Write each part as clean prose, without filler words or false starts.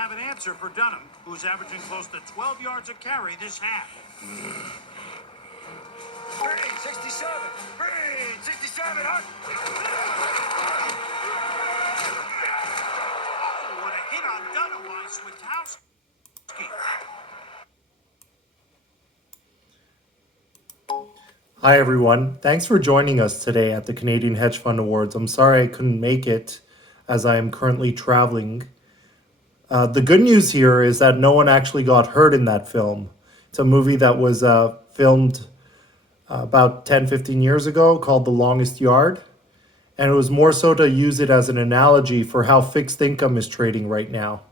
have an answer for Dunham, who's averaging close to 12 yards a carry this half. 367. 367. Oh, what a hit on Dunham by Switkowski. Hi, everyone. Thanks for joining us today at the Canadian Hedge Fund Awards. I'm sorry I couldn't make it as I am currently traveling. The good news here is that no one actually got hurt in that film. It's a movie that was filmed about 10-15 years ago called The Longest Yard. And it was more so to use it as an analogy for how fixed income is trading right now.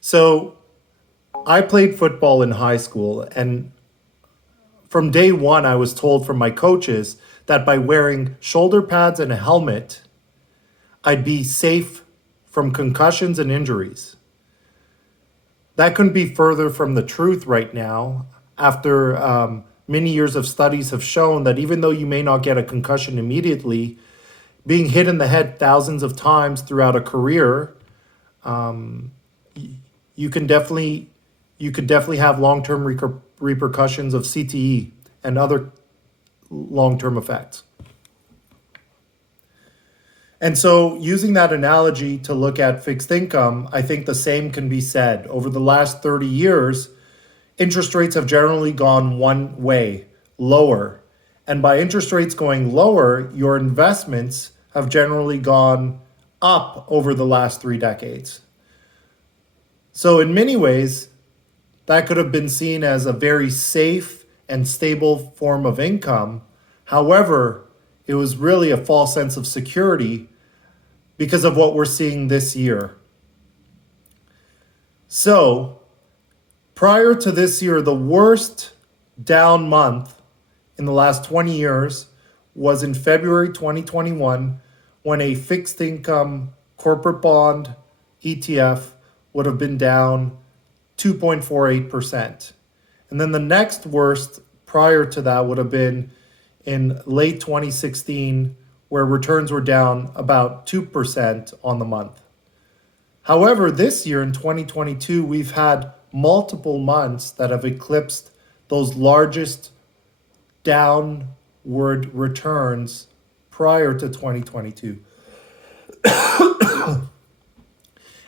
So I played football in high school, and from day one, I was told from my coaches that by wearing shoulder pads and a helmet, I'd be safe from concussions and injuries. That couldn't be further from the truth right now, after many years of studies have shown that even though you may not get a concussion immediately, being hit in the head thousands of times throughout a career, you could definitely have long-term repercussions of CTE and other long-term effects. And so using that analogy to look at fixed income, I think the same can be said. Over the last 30 years, interest rates have generally gone one way, lower. And by interest rates going lower, your investments have generally gone up over the last 3 decades. So in many ways, that could have been seen as a very safe and stable form of income. However, it was really a false sense of security because of what we're seeing this year. So, prior to this year, the worst down month in the last 20 years was in February 2021, when a fixed income corporate bond ETF would have been down 2.48%. And then the next worst prior to that would have been in late 2016, where returns were down about 2% on the month. However, this year in 2022, we've had multiple months that have eclipsed those largest downward returns prior to 2022.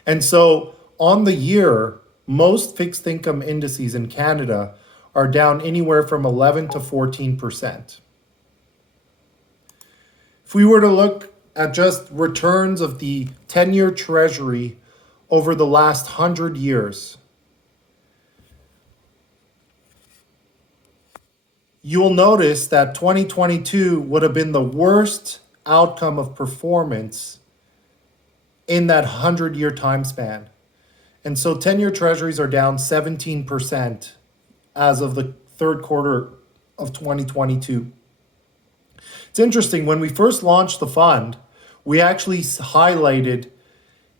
And so on the year, most fixed income indices in Canada are down anywhere from 11 to 14%. If we were to look at just returns of the 10-year Treasury over the last 100 years, you will notice that 2022 would have been the worst outcome of performance in that 100-year time span. And so 10-year Treasuries are down 17% as of the third quarter of 2022. It's interesting, when we first launched the fund, we actually highlighted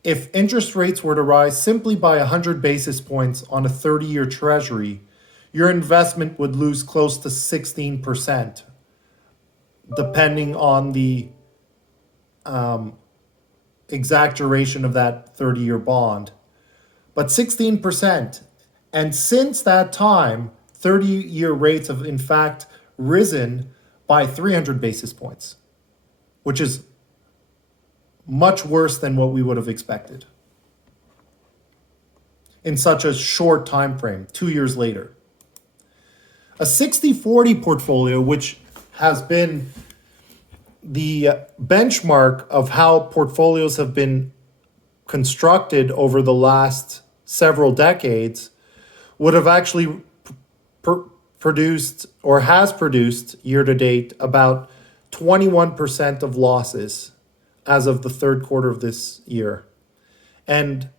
if interest rates were to rise simply by 100 basis points on a 30-year Treasury, your investment would lose close to 16%, depending on the exact duration of that 30-year bond. But 16%. And since that time, 30-year rates have in fact risen by 300 basis points, which is much worse than what we would have expected in such a short time frame, 2 years later. A 60-40 portfolio, which has been the benchmark of how portfolios have been constructed over the last several decades, would have actually produced, or has produced year to date, about 21% of losses as of the third quarter of this year. And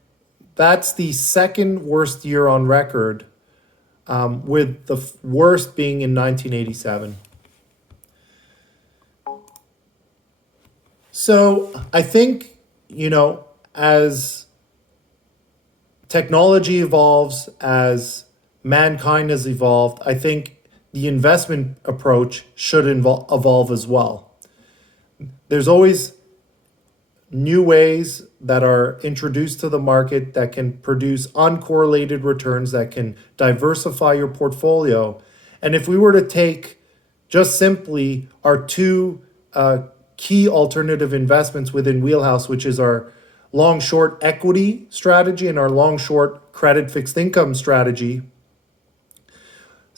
that's the second worst year on record, with the worst being in 1987. So I think, as technology evolves, as mankind has evolved, I think the investment approach should evolve as well. There's always new ways that are introduced to the market that can produce uncorrelated returns, that can diversify your portfolio. And if we were to take just simply our two key alternative investments within Wheelhouse, which is our long short equity strategy and our long short credit fixed income strategy,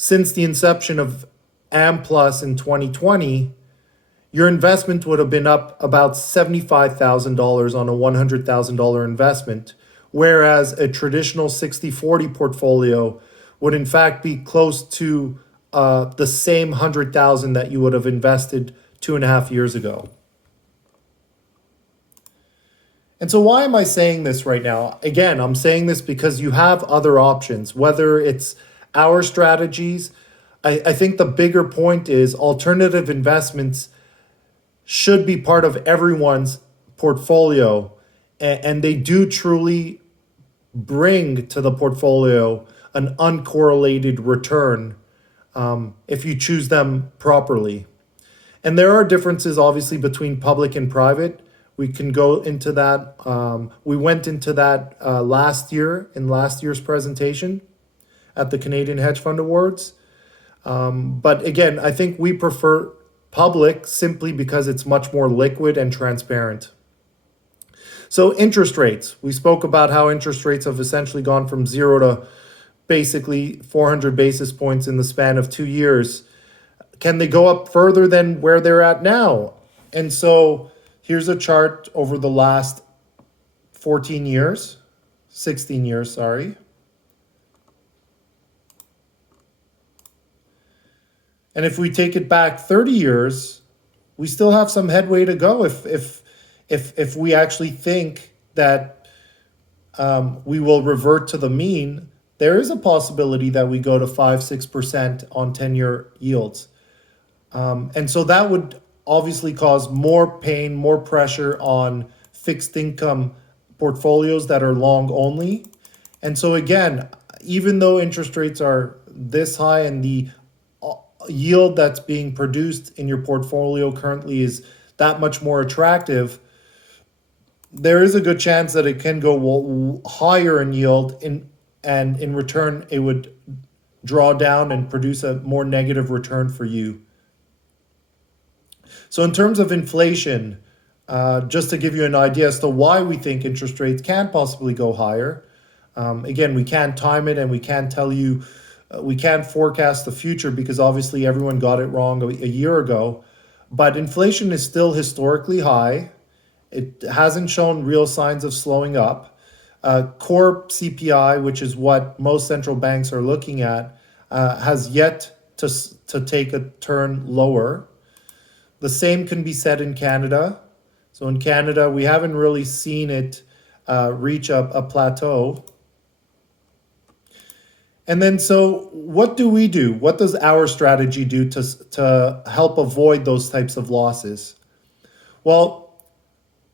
since the inception of AmPlus in 2020, your investment would have been up about $75,000 on a $100,000 investment, whereas a traditional 60/40 portfolio would in fact be close to the same 100,000 that you would have invested 2.5 years ago. And so why am I saying this right now? Again, I'm saying this because you have other options, whether it's our strategies. I think the bigger point is alternative investments should be part of everyone's portfolio, and they do truly bring to the portfolio an uncorrelated return if you choose them properly. And there are differences, obviously, between public and private. We can go into that. We went into that last year in last year's presentation at the Canadian Hedge Fund Awards. But again, I think we prefer public simply because it's much more liquid and transparent. So interest rates. We spoke about how interest rates have essentially gone from 0 to basically 400 basis points in the span of 2 years. Can they go up further than where they're at now? And so here's a chart over the last 16 years, sorry. And if we take it back 30 years, we still have some headway to go if we actually think that we will revert to the mean. There is a possibility that we go to 5-6% on 10-year yields. And so that would obviously cause more pain, more pressure on fixed income portfolios that are long only. And so again, even though interest rates are this high and the yield that's being produced in your portfolio currently is that much more attractive, there is a good chance that it can go higher in yield, and in return it would draw down and produce a more negative return for you. So in terms of inflation, just to give you an idea as to why we think interest rates can possibly go higher, again, we can't time it and we can't tell you, we can't forecast the future because obviously everyone got it wrong a year ago. But inflation is still historically high. It hasn't shown real signs of slowing up. Core CPI, which is what most central banks are looking at, has yet to take a turn lower. The same can be said in Canada. So in Canada, we haven't really seen it reach a plateau. And then, so what do we do? What does our strategy do to help avoid those types of losses? Well,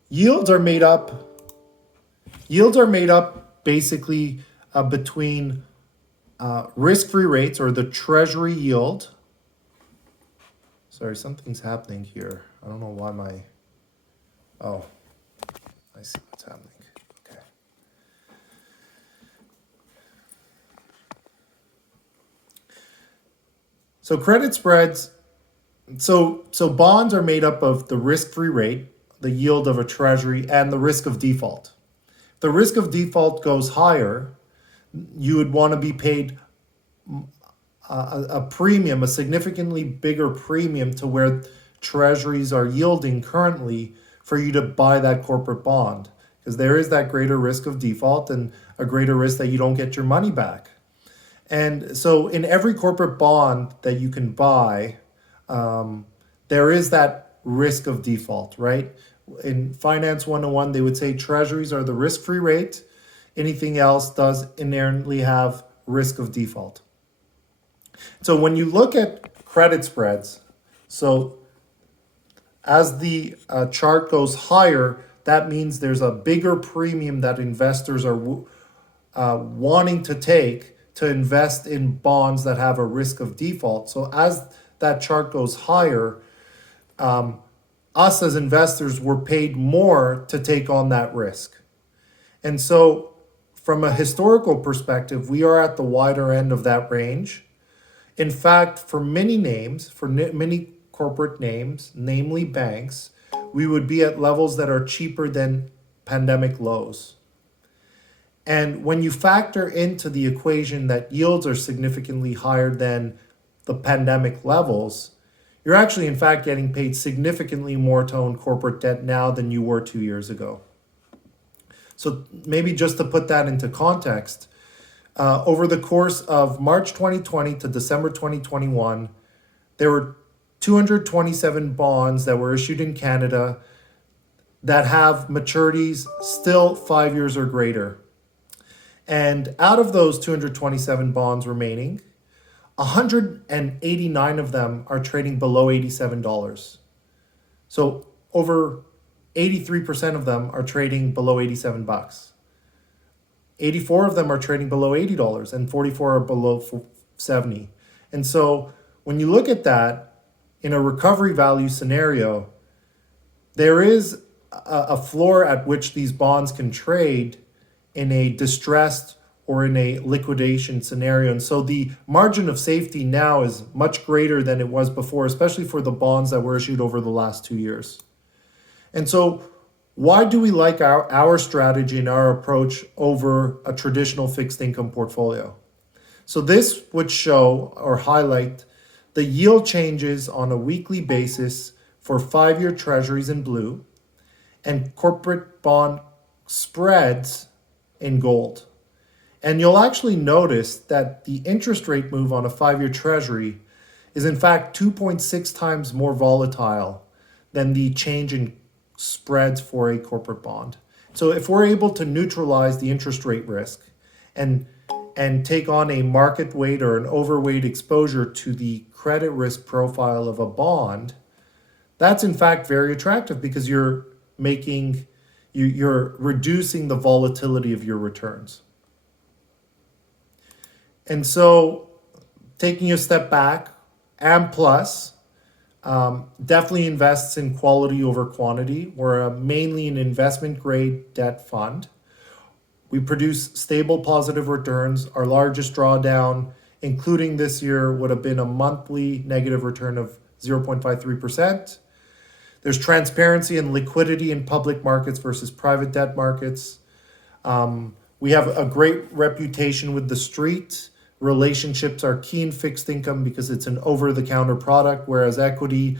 yields are made up basically between risk-free rates, or the treasury yield. Sorry, something's happening here. I don't know why oh, I see what's happening. Okay. So credit spreads, so bonds are made up of the risk-free rate, the yield of a treasury, and the risk of default. If the risk of default goes higher, you would want to be paid a premium, a significantly bigger premium to where treasuries are yielding currently for you to buy that corporate bond, because there is that greater risk of default and a greater risk that you don't get your money back. And so in every corporate bond that you can buy, there is that risk of default, right? In Finance 101, they would say treasuries are the risk-free rate. Anything else does inherently have risk of default. So when you look at credit spreads, so as the chart goes higher, that means there's a bigger premium that investors are wanting to take to invest in bonds that have a risk of default. So as that chart goes higher, us as investors were paid more to take on that risk. And so from a historical perspective, we are at the wider end of that range. In fact, for many names, for many corporate names, namely banks, we would be at levels that are cheaper than pandemic lows. And when you factor into the equation that yields are significantly higher than the pandemic levels, you're actually, in fact, getting paid significantly more to own corporate debt now than you were 2 years ago. So maybe just to put that into context, over the course of March 2020 to December 2021, there were 227 bonds that were issued in Canada that have maturities still 5 years or greater. And out of those 227 bonds remaining, 189 of them are trading below $87. So over 83% of them are trading below 87 bucks. 84 of them are trading below $80 and 44 are below 70. And so when you look at that in a recovery value scenario, there is a floor at which these bonds can trade in a distressed or in a liquidation scenario. And so the margin of safety now is much greater than it was before, especially for the bonds that were issued over the last 2 years. And so why do we like our strategy and our approach over a traditional fixed income portfolio? So this would show or highlight the yield changes on a weekly basis for 5-year treasuries in blue and corporate bond spreads in gold. And you'll actually notice that the interest rate move on a 5-year treasury is in fact 2.6 times more volatile than the change in spreads for a corporate bond. So if we're able to neutralize the interest rate risk and take on a market weight or an overweight exposure to the credit risk profile of a bond, that's in fact very attractive because you're reducing the volatility of your returns. And so taking a step back, AM Plus definitely invests in quality over quantity. We're mainly an investment grade debt fund. We produce stable positive returns. Our largest drawdown, including this year, would have been a monthly negative return of 0.53%. There's transparency and liquidity in public markets versus private debt markets. We have a great reputation with the street. Relationships are key in fixed income because it's an over-the-counter product, whereas equity,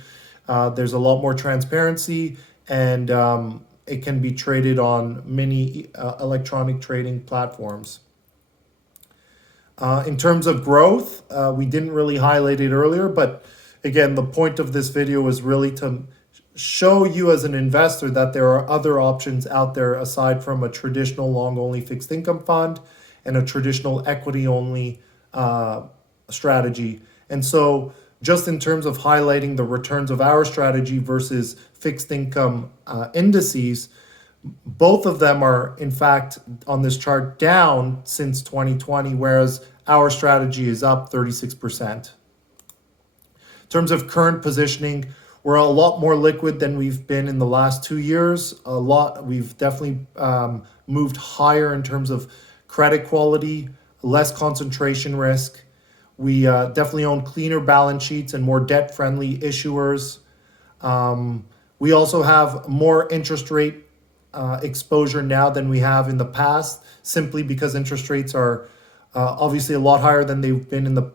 there's a lot more transparency and it can be traded on many electronic trading platforms. In terms of growth, we didn't really highlight it earlier, but again, the point of this video is really to show you as an investor that there are other options out there aside from a traditional long-only fixed income fund and a traditional equity-only strategy. And so just in terms of highlighting the returns of our strategy versus fixed income indices, both of them are in fact on this chart down since 2020, whereas our strategy is up 36%. In terms of current positioning, we're a lot more liquid than we've been in the last 2 years. We've definitely moved higher in terms of credit quality, less concentration risk. We definitely own cleaner balance sheets and more debt-friendly issuers. We also have more interest rate exposure now than we have in the past, simply because interest rates are obviously a lot higher than they've been in the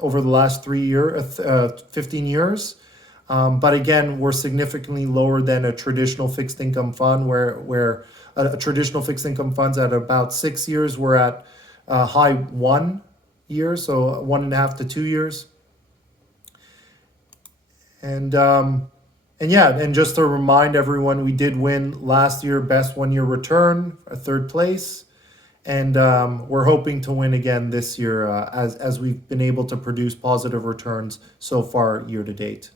over the last 15 years. But again, we're significantly lower than a traditional fixed income fund, where a traditional fixed income fund's at about 6 years. We're at high 1 year, so 1.5 to 2 years. And just to remind everyone, we did win last year best 1 year return, a 3rd place. And we're hoping to win again this year as we've been able to produce positive returns so far year to date.